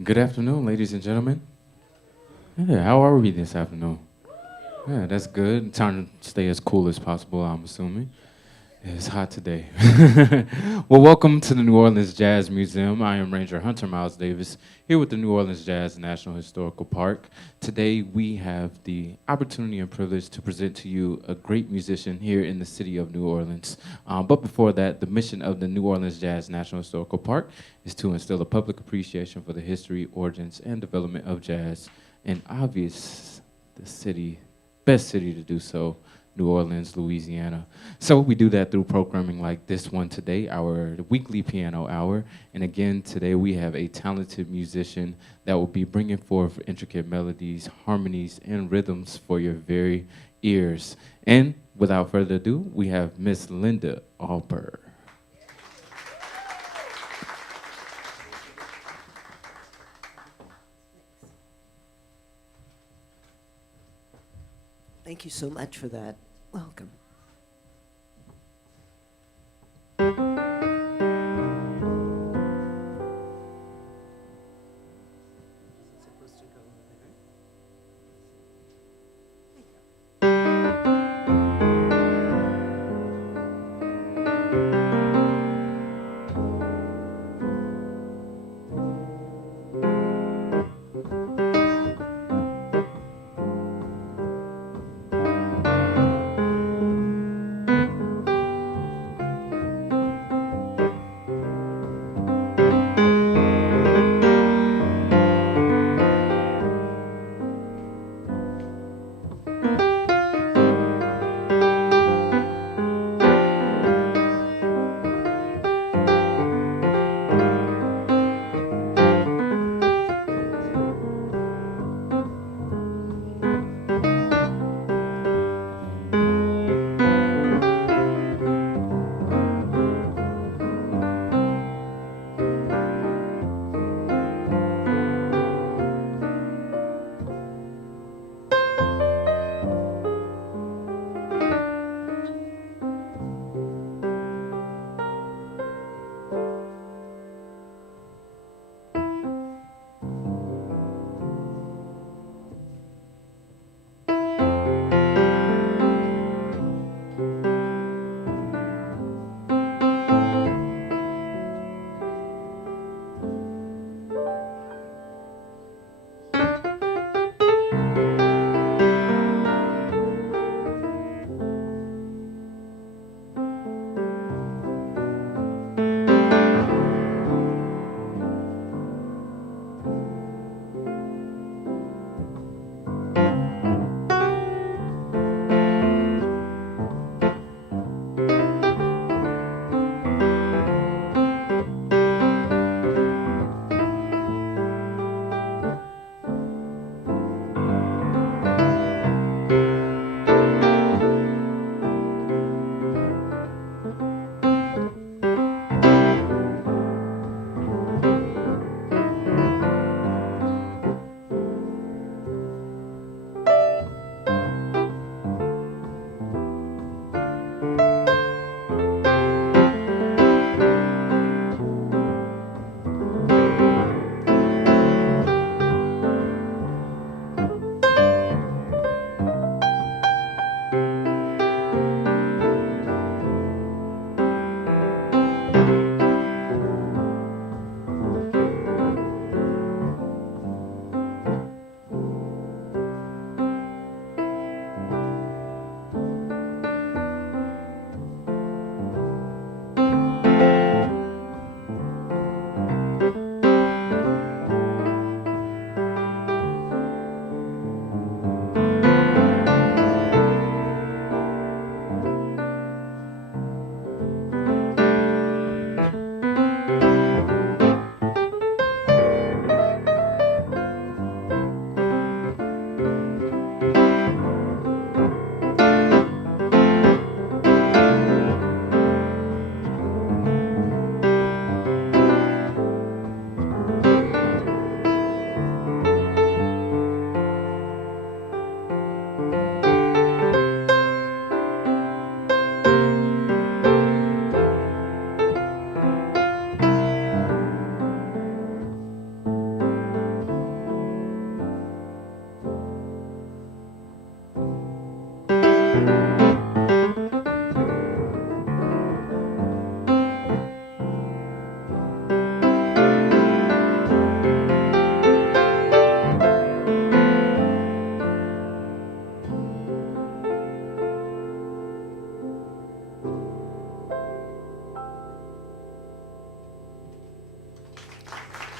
Good afternoon, ladies and gentlemen. Yeah, how are we this afternoon? Yeah, that's good. Trying to stay as cool as possible, I'm assuming. Yeah, it's hot today. Well, welcome to the New Orleans Jazz Museum. I am Ranger Hunter Miles Davis, here with the New Orleans Jazz National Historical Park. Today, we have the opportunity and privilege to present to you a great musician here in the city of New Orleans. But before that, the mission of the New Orleans Jazz National Historical Park is to instill a public appreciation for the history, origins, and development of jazz. And obvious, the city, best city to do so, New Orleans, Louisiana. So we do that through programming like this one today, our weekly piano hour. And again, today we have a talented musician that will be bringing forth intricate melodies, harmonies, and rhythms for your very ears. And without further ado, we have Miss Linda Aubert. Thank you so much for that. Welcome.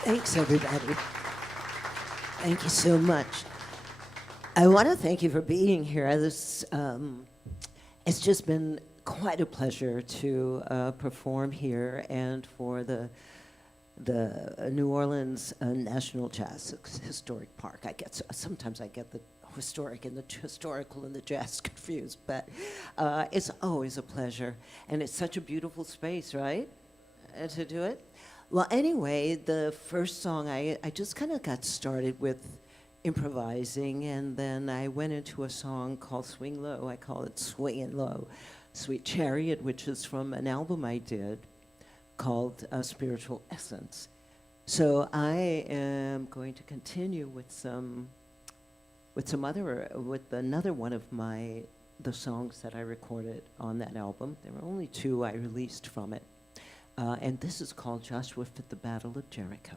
Thanks, everybody. Thank you so much. I want to thank you for being here. It's just been quite a pleasure to perform here and for the New Orleans National Jazz Historic Park. Sometimes I get the historic and the historical and the jazz confused, but it's always a pleasure, and it's such a beautiful space, right? To do it. Well, anyway, the first song I just kind of got started with improvising, and then I went into a song called Swing Low. I call it Swingin' Low, Sweet Chariot, which is from an album I did called Spiritual Essence. So I am going to continue with another one of the songs that I recorded on that album. There were only two I released from it. And this is called Joshua Fit the Battle of Jericho.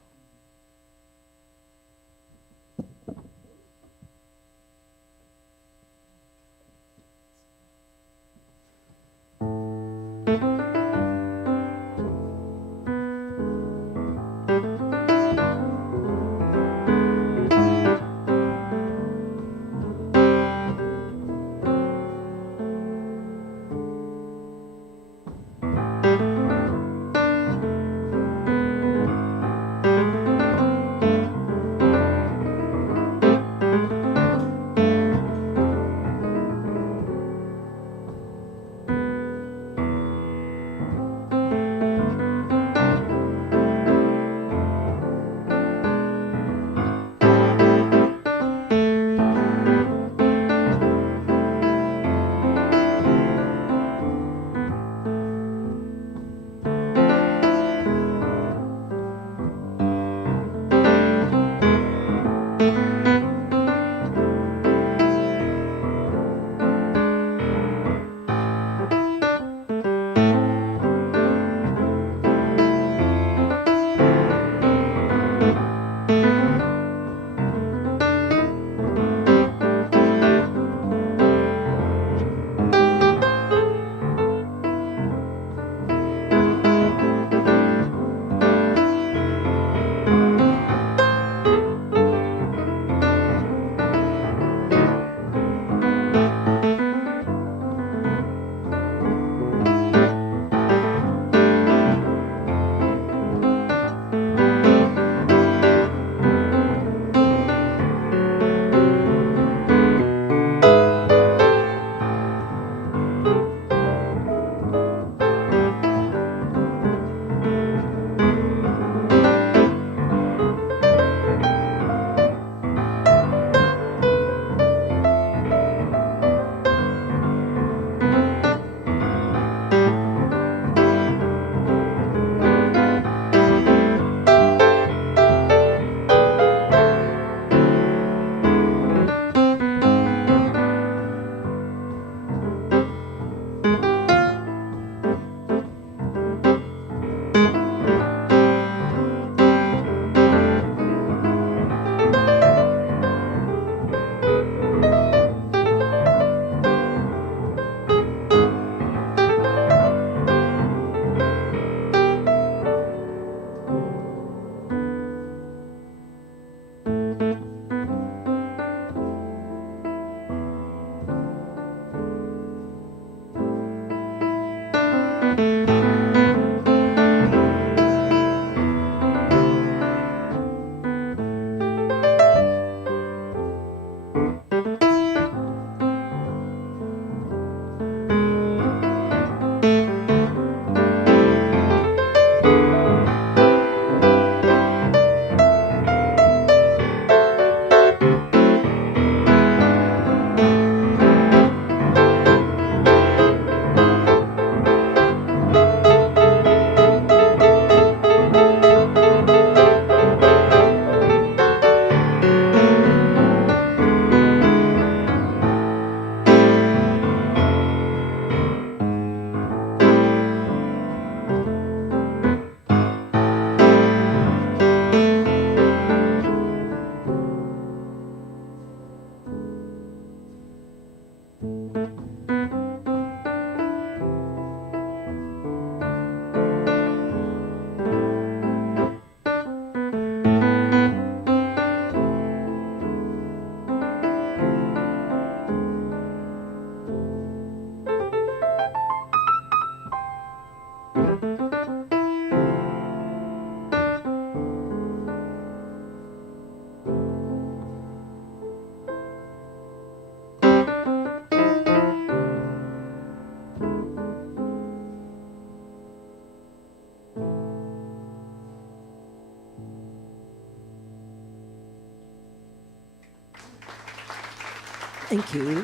Thank you.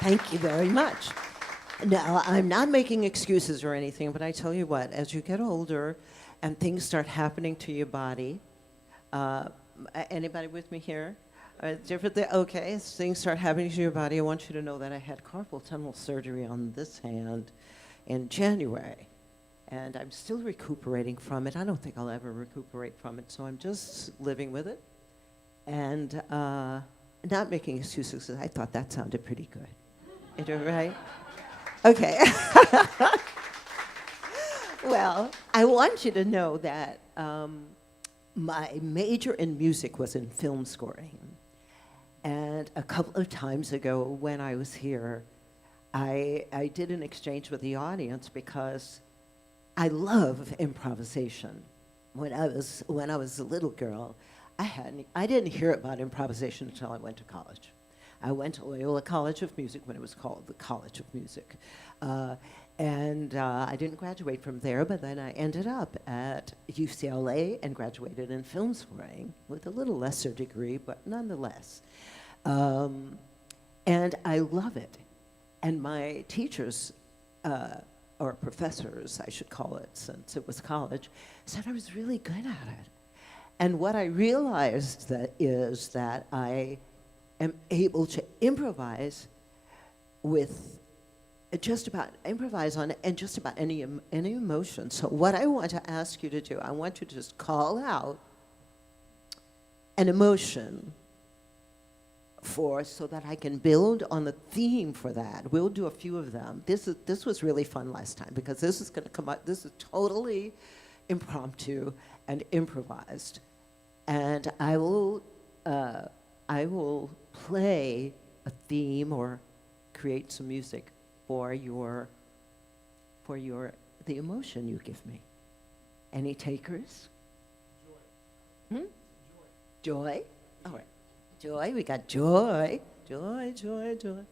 Thank you very much. Now, I'm not making excuses or anything, but I tell you what, as you get older and things start happening to your body, anybody with me here? Okay, as things start happening to your body, I want you to know that I had carpal tunnel surgery on this hand in January. And I'm still recuperating from it. I don't think I'll ever recuperate from it, so I'm just living with it. And not making excuses, 'cause I thought that sounded pretty good. Is that right? Okay. Well, I want you to know that my major in music was in film scoring. And a couple of times ago when I was here, I did an exchange with the audience because I love improvisation. When I was a little girl, I didn't hear about improvisation until I went to college. I went to Loyola College of Music when it was called the College of Music. I didn't graduate from there, but then I ended up at UCLA and graduated in film scoring with a little lesser degree, but nonetheless. And I love it. And my teachers, or professors, I should call it, since it was college, said I was really good at it. And what I realized is that I am able to improvise on and just about any emotion. So what I want to ask you to do, I want you to just call out an emotion so that I can build on the theme for that. We'll do a few of them. This was really fun last time because this is going to come up. This is totally impromptu and improvised, and I will play a theme or create some music for the emotion you give me. Any takers? Joy. Joy? All right. Joy, we got joy. Joy, joy, joy.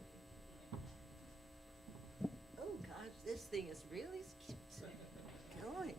Oh gosh, this thing is really going.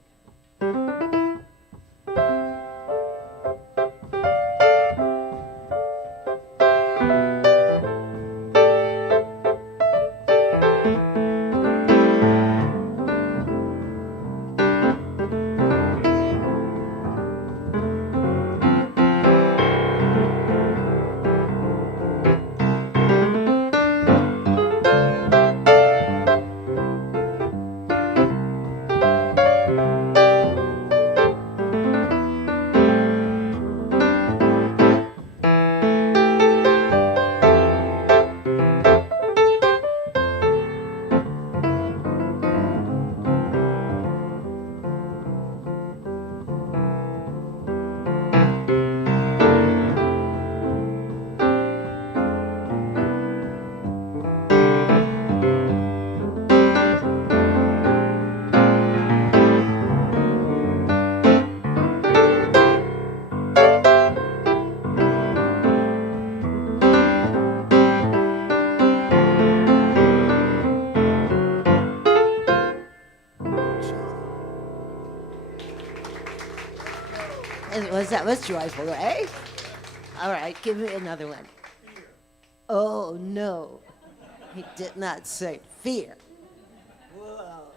That was joyful, right? All right, give me another one. Fear. Oh, no. He did not say fear. Whoa.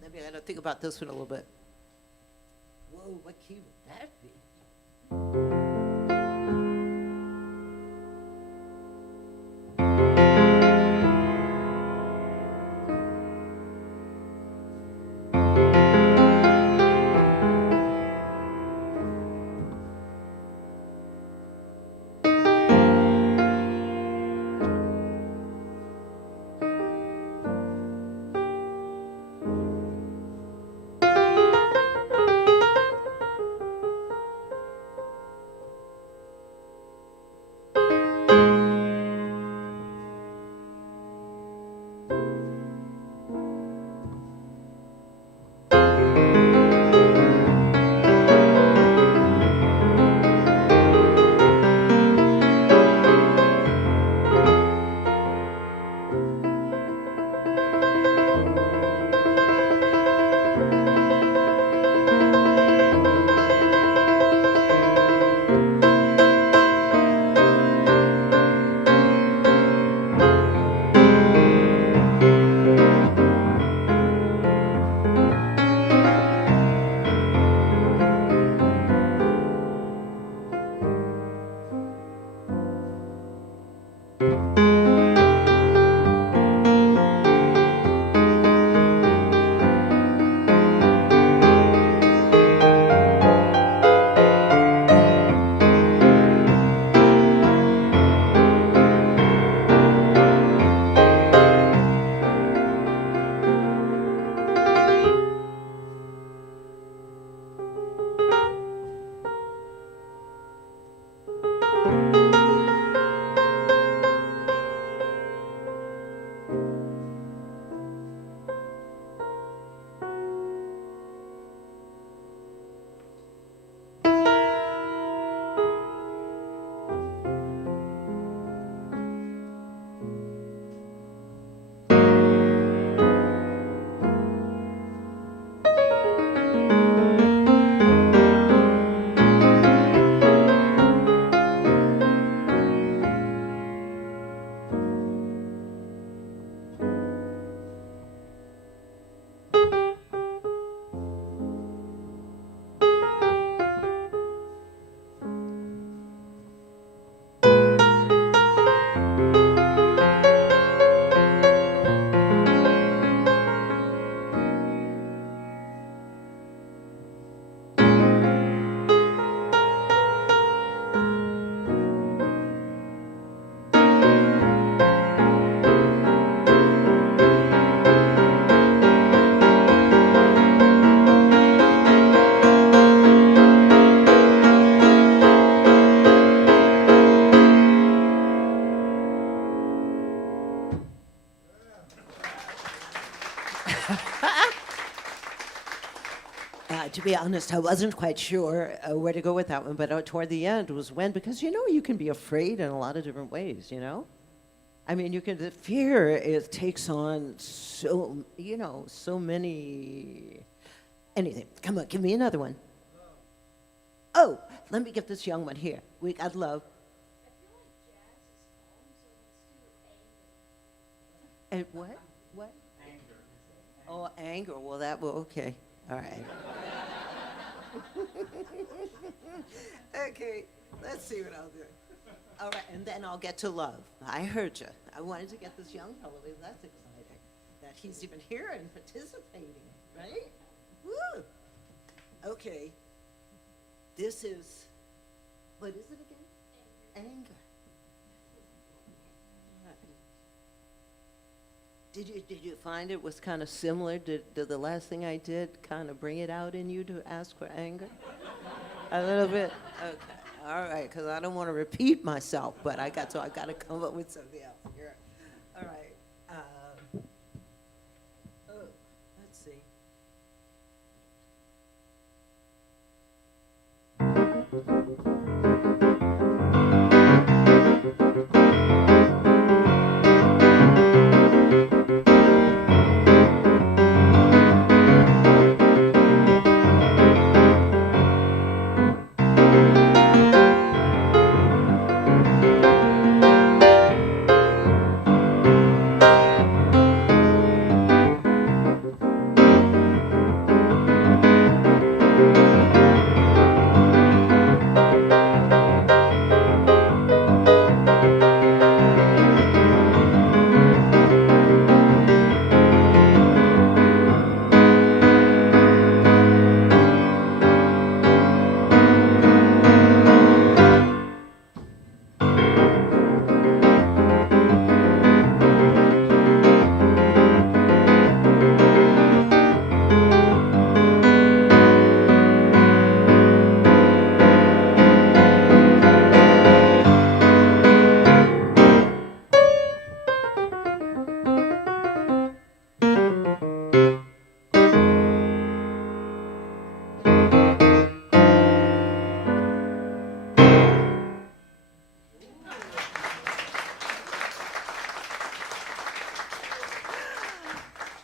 Maybe I gotta think about this one a little bit. Whoa, what key would that be? To be honest, I wasn't quite sure where to go with that one, but toward the end was when, because you can be afraid in a lot of different ways, I mean, the fear, it takes on so many, anything. Come on, give me another one. Oh, let me get this young one here. We got love. And what? What? Anger. Oh, anger. Well, okay. All right. Okay, let's see what I'll do. All right, and then I'll get to love. I heard you. I wanted to get this young fellow. That's exciting. That he's even here and participating, right? Woo! Okay. This is, what is it again? Anger. Did you find it was kind of similar? Did the last thing I did kind of bring it out in you to ask for anger? A little bit? Okay. All right, because I don't want to repeat myself, but I got to come up with something else here. All right. Let's see.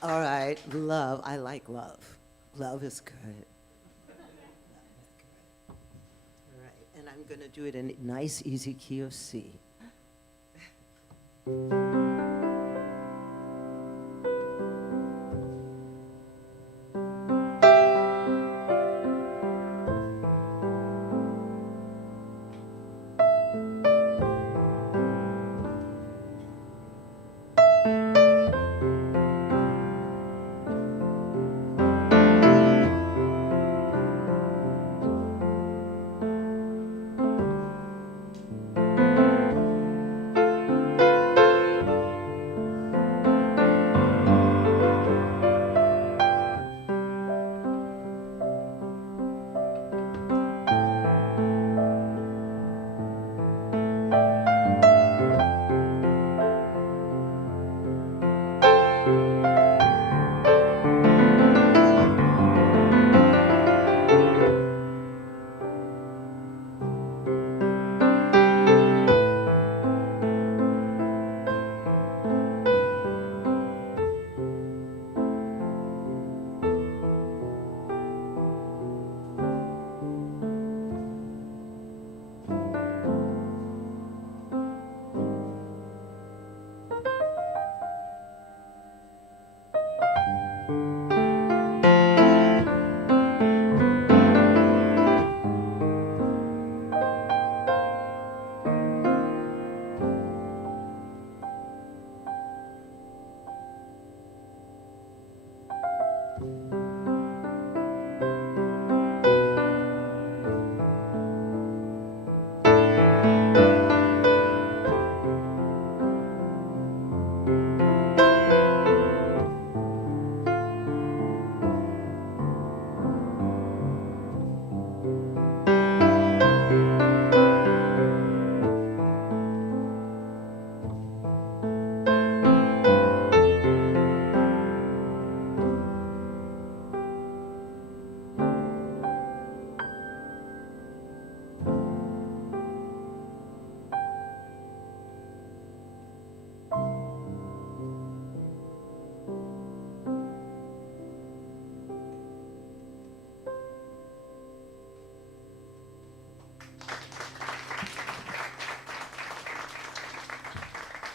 All right, love. I like love. Love is good. All right, and I'm going to do it in a nice, easy key of C.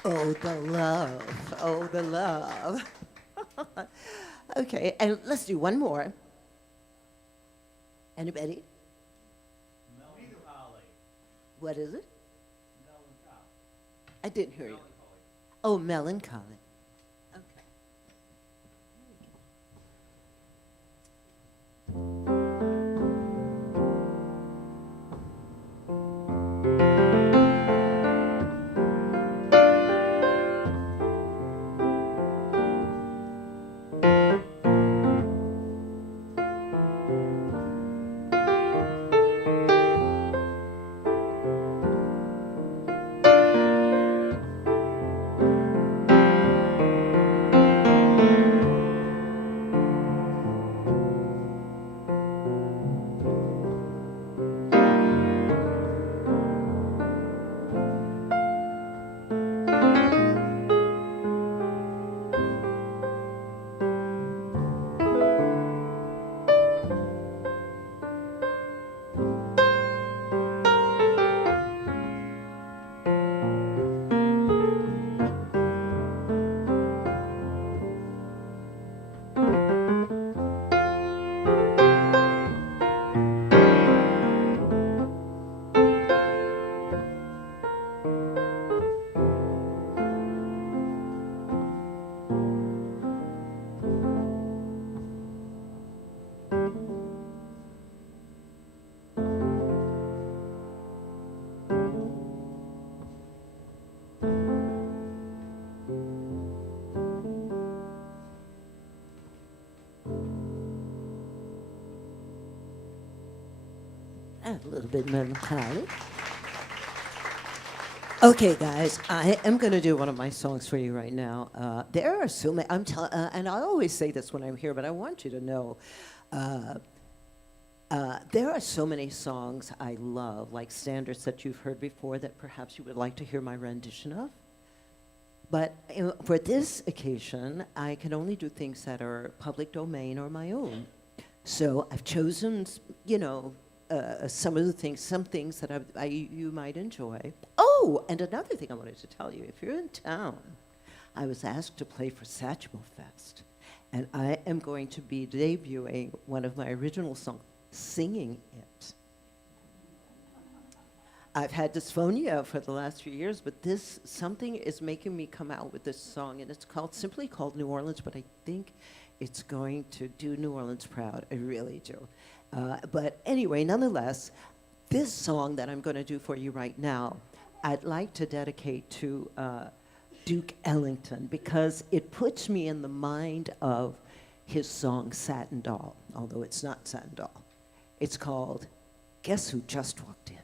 Oh, the love. Oh, the love. Okay, and let's do one more. Anybody? Melancholy. What is it? Melancholy. I didn't hear you. Oh, melancholy. Okay. A little bit melancholy. Okay, guys, I am going to do one of my songs for you right now. There are so many, and I always say this when I'm here, but I want you to know, there are so many songs I love, like standards that you've heard before that perhaps you would like to hear my rendition of. But for this occasion, I can only do things that are public domain or my own. So I've chosen, some of the things, some things that you might enjoy. Oh, and another thing I wanted to tell you, if you're in town, I was asked to play for Satchmo Fest, and I am going to be debuting one of my original songs, singing it. I've had dysphonia for the last few years, but something is making me come out with this song, and it's simply called New Orleans, but I think it's going to do New Orleans proud. I really do. But anyway, nonetheless, this song that I'm going to do for you right now, I'd like to dedicate to Duke Ellington, because it puts me in the mind of his song Satin Doll, although it's not Satin Doll. It's called Guess Who Just Walked In?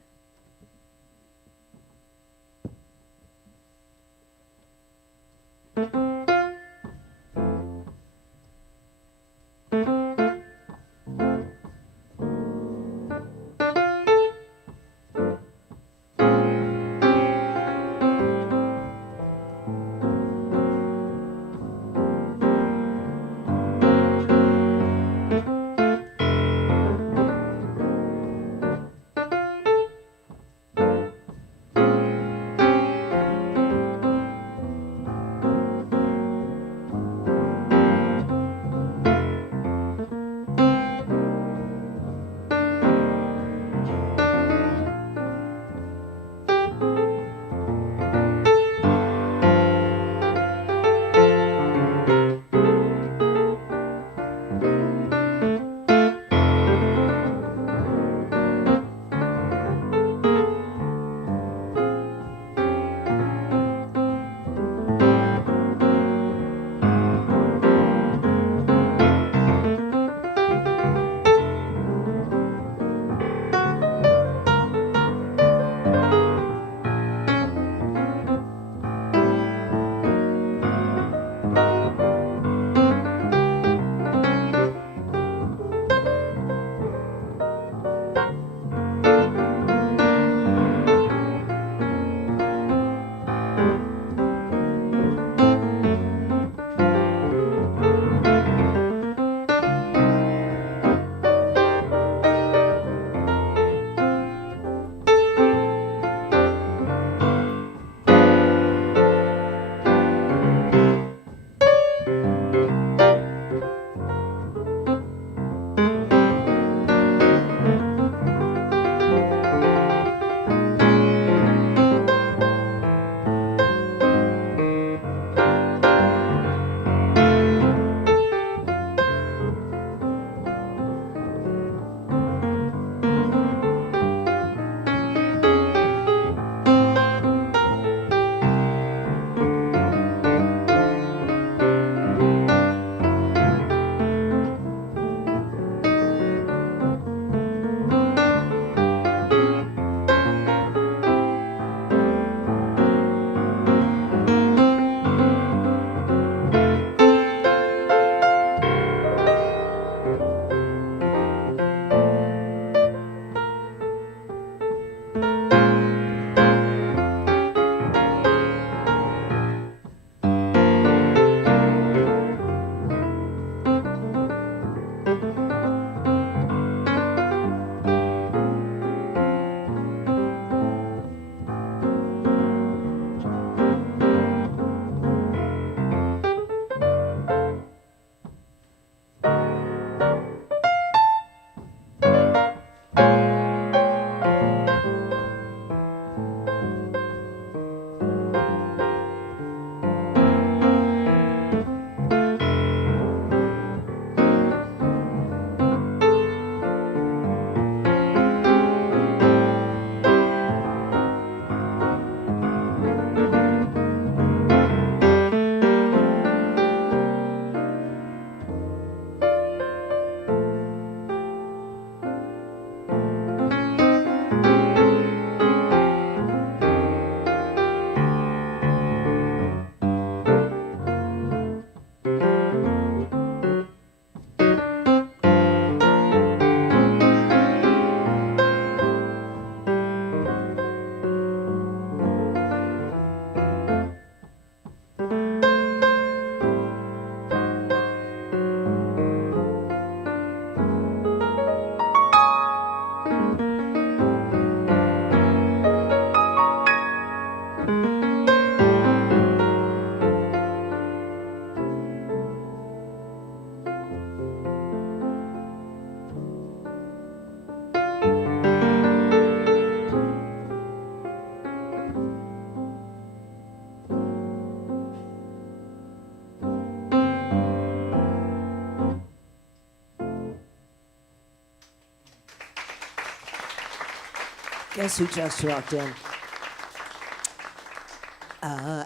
Guess who just walked in?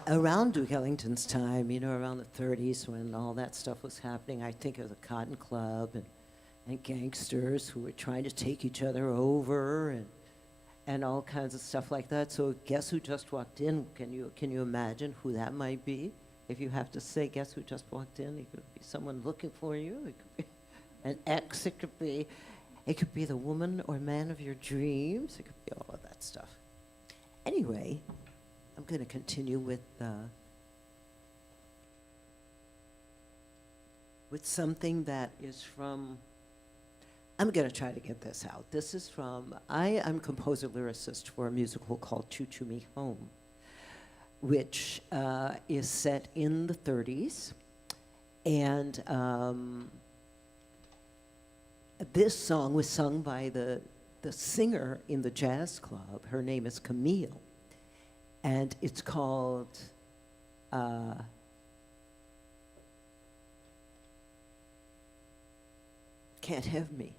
Around Duke Ellington's time, you know, around the 30s when all that stuff was happening, I think of the Cotton Club and gangsters who were trying to take each other over and all kinds of stuff like that. So guess who just walked in? Can you imagine who that might be? If you have to say, guess who just walked in? It could be someone looking for you. It could be an ex. It could be the woman or man of your dreams. It could be all of that stuff. Anyway, I'm going to continue with something that is from. I'm going to try to get this out. This is from. I'm composer lyricist for a musical called Choo Choo Me Home, which is set in the 30s, and this song was sung by the singer in the jazz club. Her name is Camille, and it's called Can't Have Me.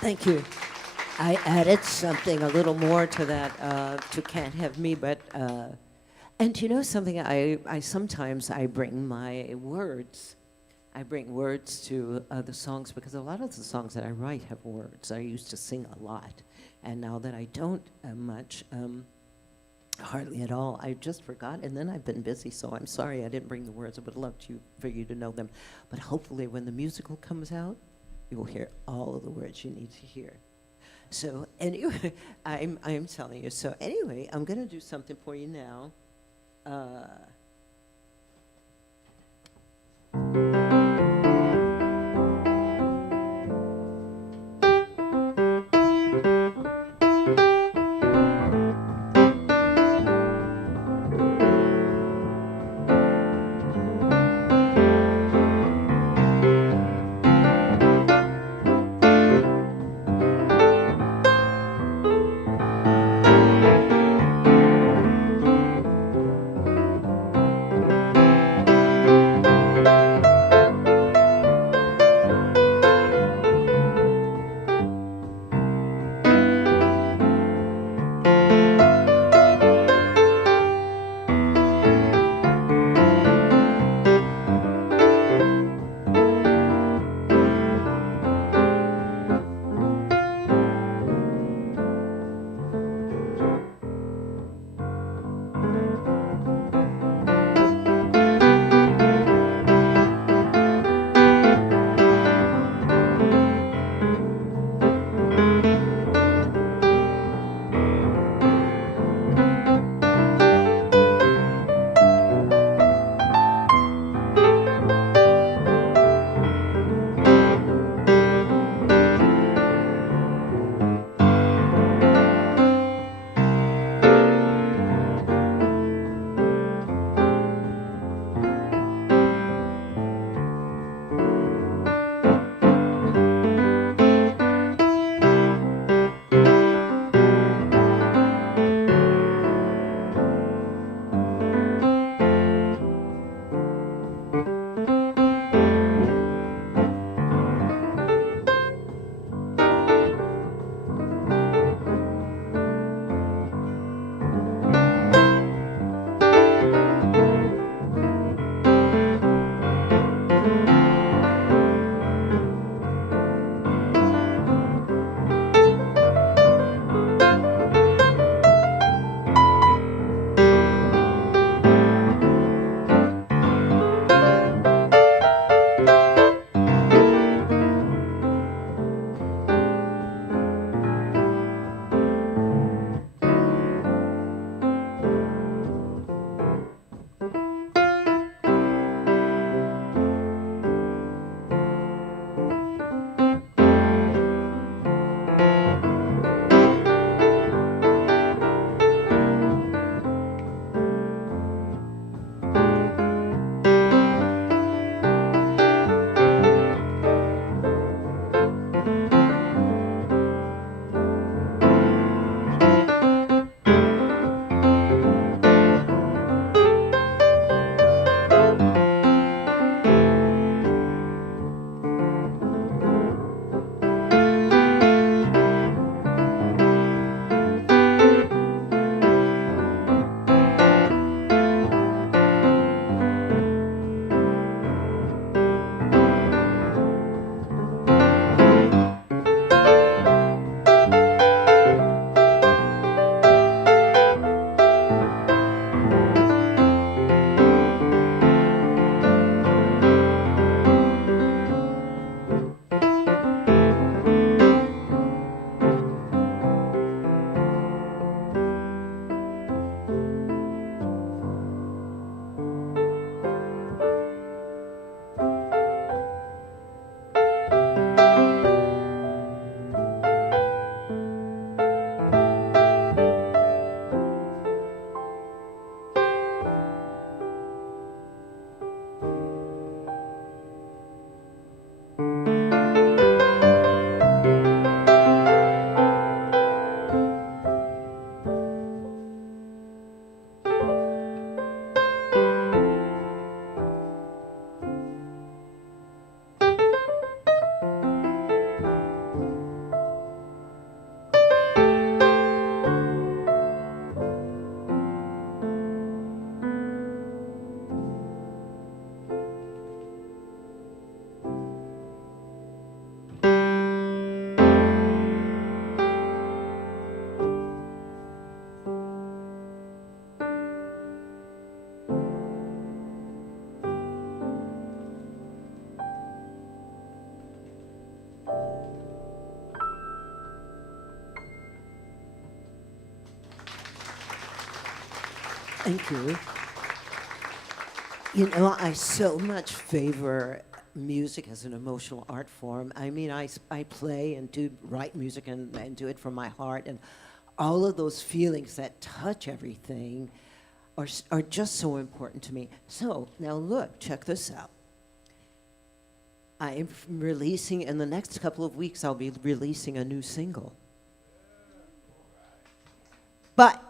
Thank you. I added something a little more to that, to Can't Have Me, but, and you know something, I sometimes I bring my words. I bring words to the songs because a lot of the songs that I write have words. I used to sing a lot, and now that I don't much, hardly at all, I just forgot, and then I've been busy, so I'm sorry I didn't bring the words. I would love for you to know them. But hopefully when the musical comes out, you will hear all of the words you need to hear. So anyway, I'm telling you. So anyway, I'm going to do something for you now. Thank you. You know, I so much favor music as an emotional art form. I mean, I play and write music and do it from my heart, and all of those feelings that touch everything are just so important to me. So now look, check this out. I'm releasing, in the next couple of weeks, I'll be releasing a new single. But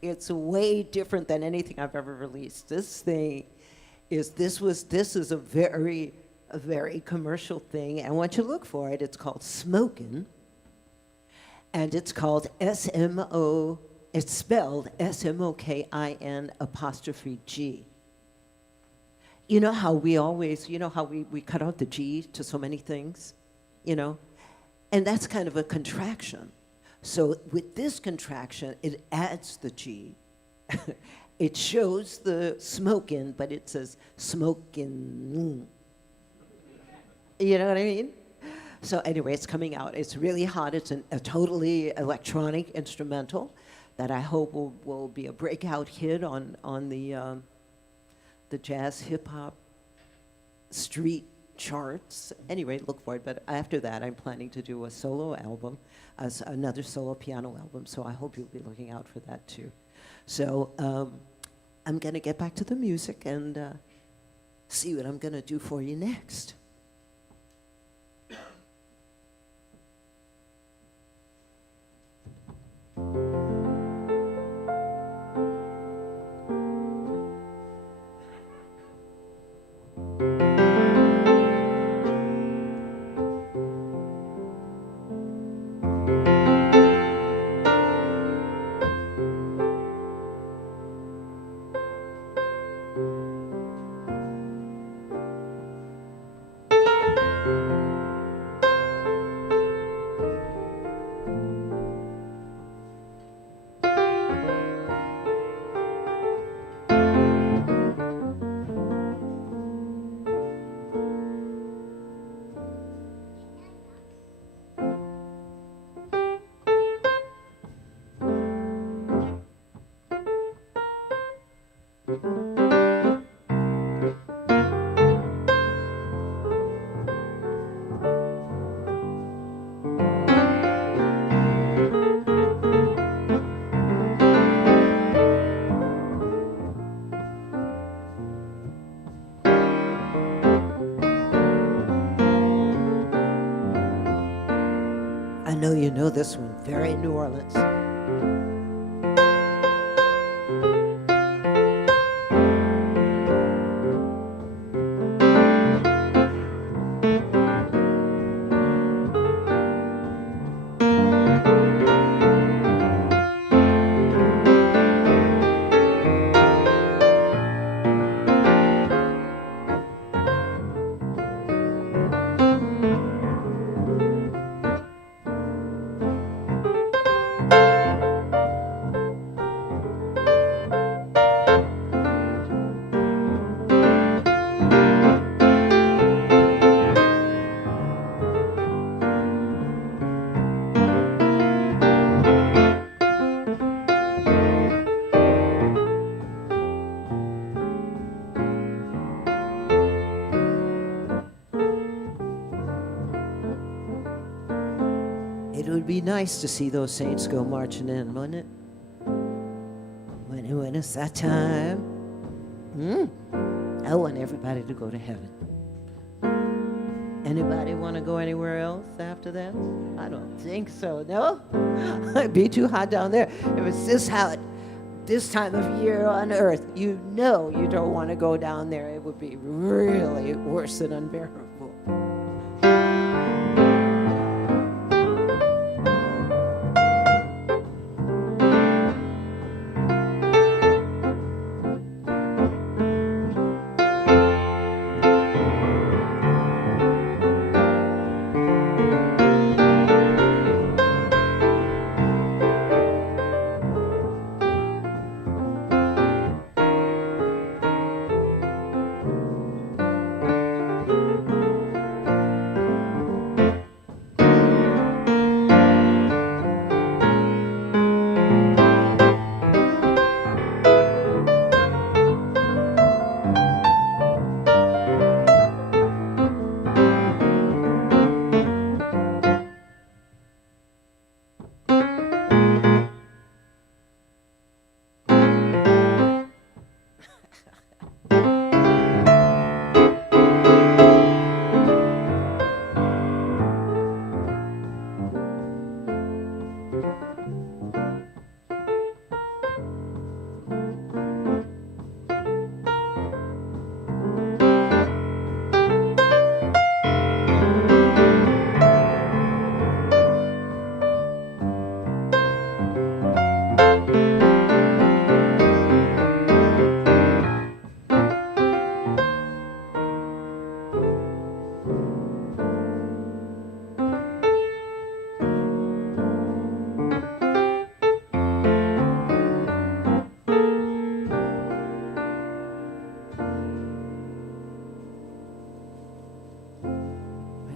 it's way different than anything I've ever released. This is a very commercial thing, and once you look for it, it's called Smokin', and it's called SMO. It's spelled SMOKIN apostrophe G. You know how we cut out the G to so many things, you know, and that's kind of a contraction. So with this contraction, it adds the G. It shows the smokin', but it says smokin'. You know what I mean? So anyway, it's coming out. It's really hot. It's a totally electronic instrumental that I hope will be a breakout hit on the jazz hip hop street charts. Anyway, look for it. But after that, I'm planning to do a solo album, another solo piano album. So I hope you'll be looking out for that too. So I'm going to get back to the music and see what I'm going to do for you next. I know you know this one, very New Orleans. It would be nice to see those saints go marching in, wouldn't it? When it's that time. I want everybody to go to heaven. Anybody want to go anywhere else after that? I don't think so, no? It'd be too hot down there. If it's this hot, this time of year on earth, you know you don't want to go down there. It would be really worse than unbearable.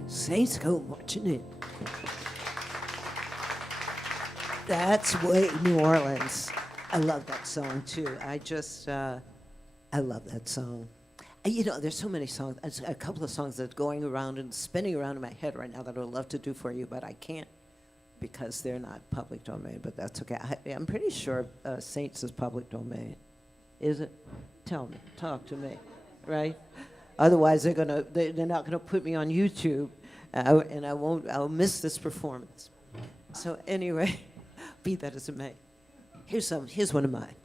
Saints go marching in. That's way New Orleans. I love that song too. I love that song. You know, there's so many songs. There's a couple of songs that are going around and spinning around in my head right now that I would love to do for you, but I can't because they're not public domain, but that's okay. I'm pretty sure Saints is public domain. Is it? Tell me. Talk to me. Right? Otherwise, they're not gonna put me on YouTube, and I'll miss this performance. So anyway, be that as it may. Here's one of mine.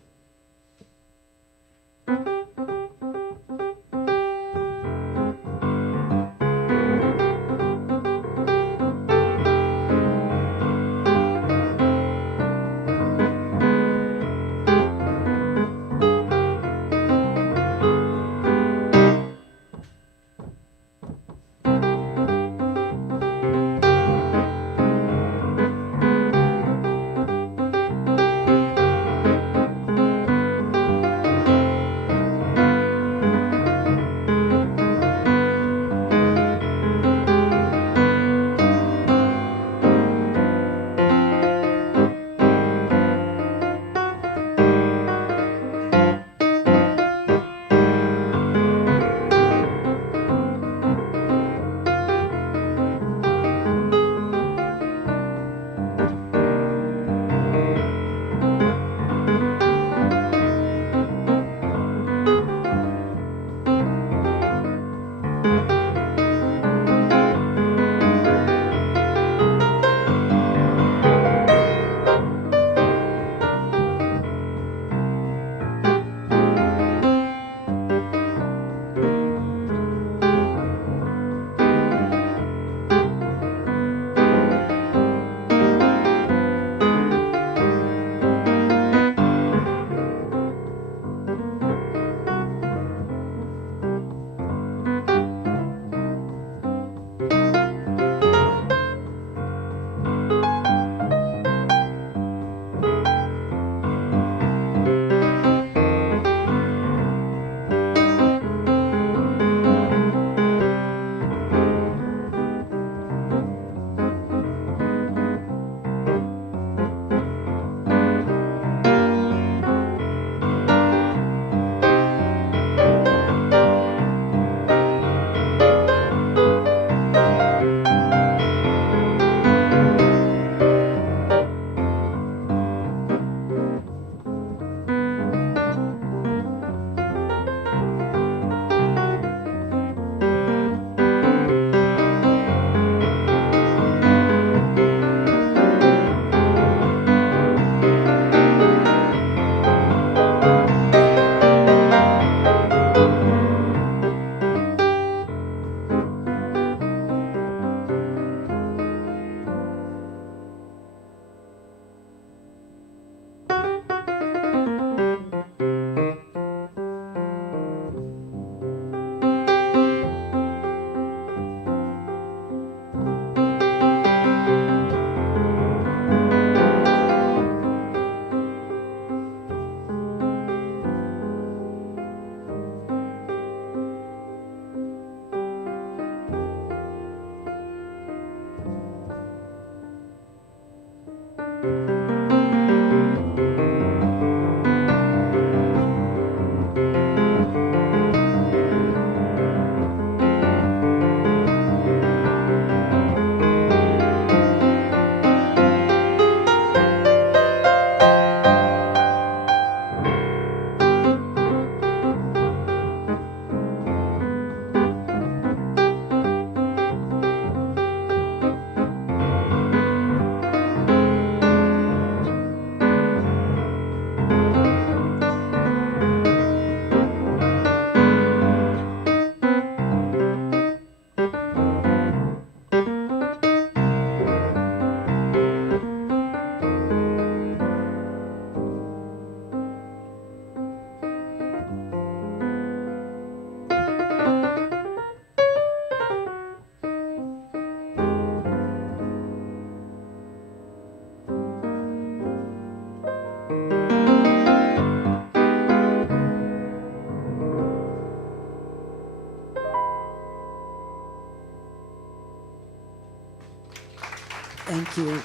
Thank you.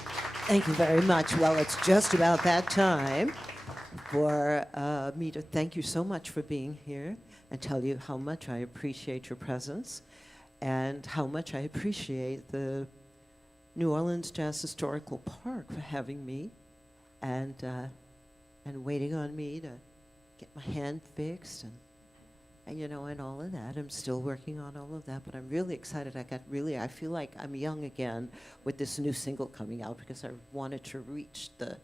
Thank you very much. Well, it's just about that time for me to thank you so much for being here and tell you how much I appreciate your presence and how much I appreciate the New Orleans Jazz Historical Park for having me and waiting on me to get my hand fixed and you know, and all of that. I'm still working on all of that, but I'm really excited. I feel like I'm young again with this new single coming out because I wanted to reach the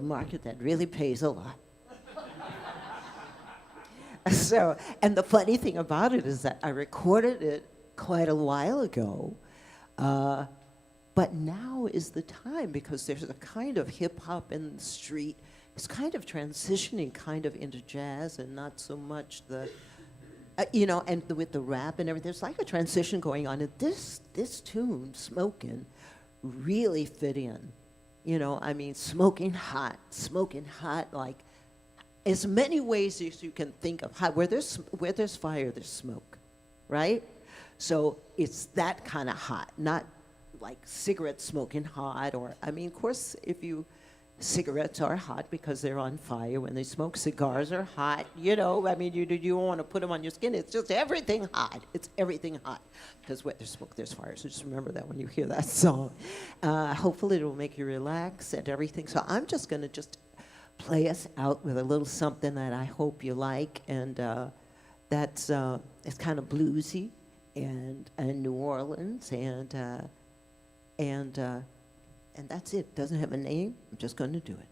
market that really pays a lot. So, and the funny thing about it is that I recorded it quite a while ago, but now is the time because there's a kind of hip hop in the street. It's kind of transitioning kind of into jazz and not so much the, you know, and with the rap and everything, there's like a transition going on. And this tune, Smokin', really fit in. You know, I mean, smoking hot, like as many ways as you can think of. Where there's fire, there's smoke, right? So it's that kind of hot, not like cigarette smoking hot or, I mean, of course, cigarettes are hot because they're on fire. When they smoke, cigars are hot. You know, I mean, you don't want to put them on your skin. It's just everything hot. It's everything hot. Because where there's smoke, there's fire. So just remember that when you hear that song. Hopefully it will make you relax and everything. So I'm just going to just play us out with a little something that I hope you like. And that's it's kind of bluesy and New Orleans and that's it. Doesn't have a name. I'm just going to do it.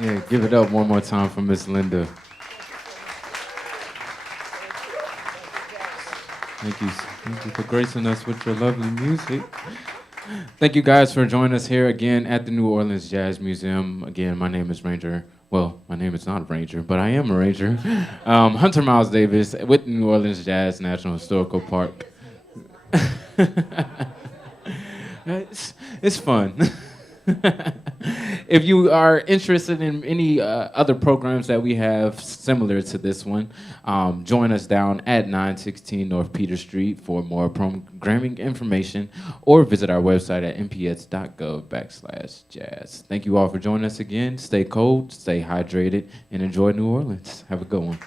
Yeah, give it up one more time for Miss Linda. Thank you for gracing us with your lovely music. Thank you guys for joining us here again at the New Orleans Jazz Museum. Again, my name is Ranger. Well, my name is not Ranger, but I am a Ranger. Hunter Miles Davis with the New Orleans Jazz National Historical Park. It's fun. If you are interested in any other programs that we have similar to this one, join us down at 916 North Peter Street for more programming information, or visit our website at nps.gov/jazz. Thank you all for joining us again. Stay cold, stay hydrated, and enjoy New Orleans. Have a good one.